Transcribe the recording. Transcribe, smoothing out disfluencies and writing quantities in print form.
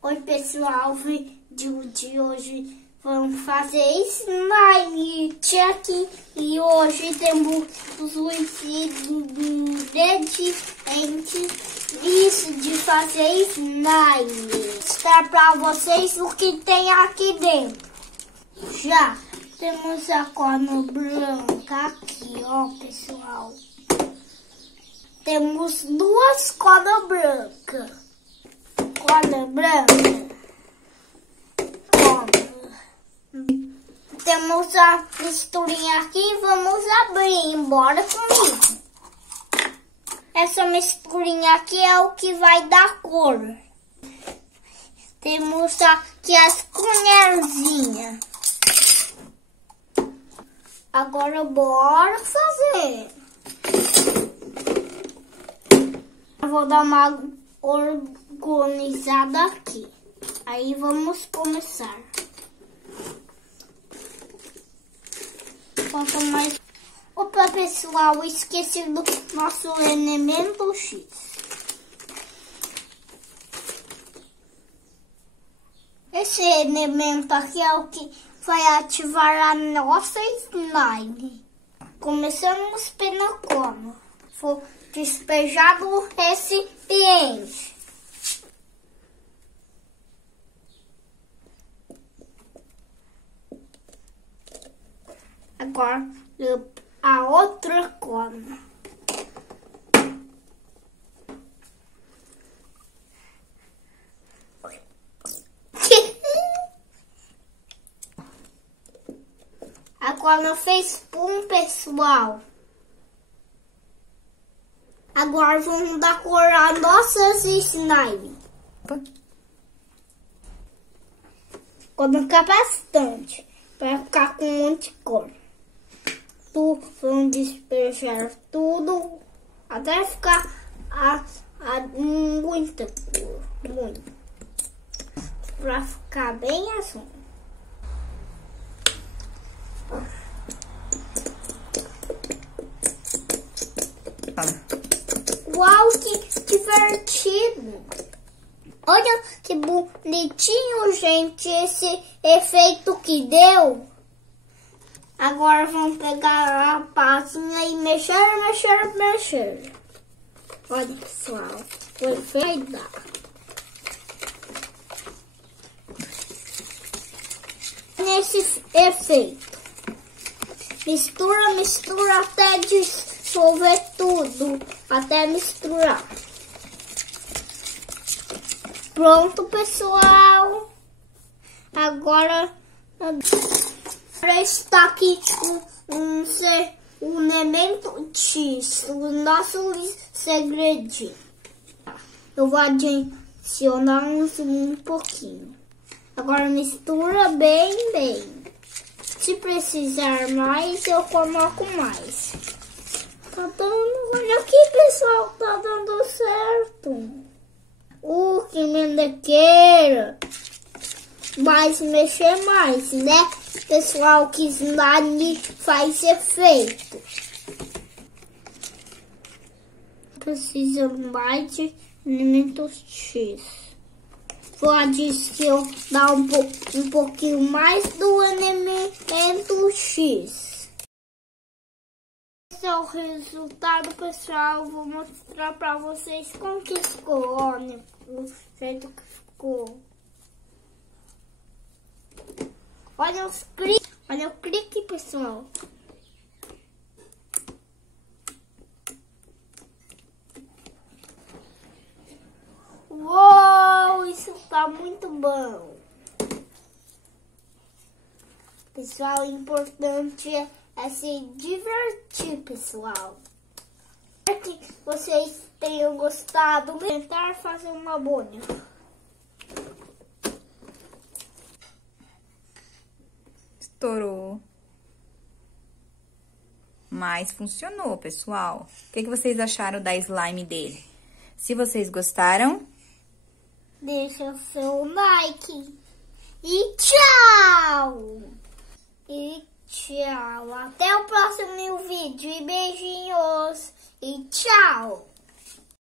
Oi pessoal, o vídeo de hoje vamos fazer slime check e hoje temos os ingredientes de fazer slime. Vou mostrar para vocês o que tem aqui dentro. Já temos a corda branca aqui, ó pessoal. Temos duas cordas brancas. Corda branca. Temos a misturinha aqui, vamos abrir, embora comigo. Essa misturinha aqui é o que vai dar cor. Temos aqui as colherzinhas. Agora bora fazer. Eu vou dar uma organizada aqui. Aí vamos começar. Falta mais. Opa, pessoal, esqueci do nosso elemento X. Esse elemento aqui é o que vai ativar a nossa slime. Começamos pela coma. Vou despejar do recipiente. Agora a outra coma. Agora fez espuma, pessoal. Agora vamos dar cor a nossas slime. Colocar bastante para ficar com muita cor. Vamos despejar tudo até ficar muita cor, muito, para ficar bem azul. Uau, que divertido! Olha que bonitinho, gente, esse efeito que deu. Agora vamos pegar a pazinha e mexer. Olha, pessoal, o efeito dá. Nesse efeito. Mistura até dissolver tudo. Até misturar. Pronto, pessoal. Agora está aqui um elemento X, o nosso segredinho. Eu vou adicionar um pouquinho. Agora mistura bem. Se precisar mais, eu coloco mais. Tá dando, olha aqui, pessoal, tá dando certo. Que mendequeira. Mas mexer mais, né? Pessoal, que slime faz efeito. Precisa mais de elementos X. Vou adicionar um pouquinho mais do elemento X. Esse é o resultado, pessoal. Vou mostrar pra vocês como que ficou. Olha o jeito que ficou. Olha o clique, pessoal. Uou, isso tá muito bom. Pessoal, o importante é se divertir, pessoal. Espero que vocês tenham gostado. Vou tentar fazer uma bolha. Estourou. Mas funcionou, pessoal. O que vocês acharam da slime dele? Se vocês gostaram, deixa o seu like. E tchau! Até o próximo vídeo. E beijinhos. E tchau!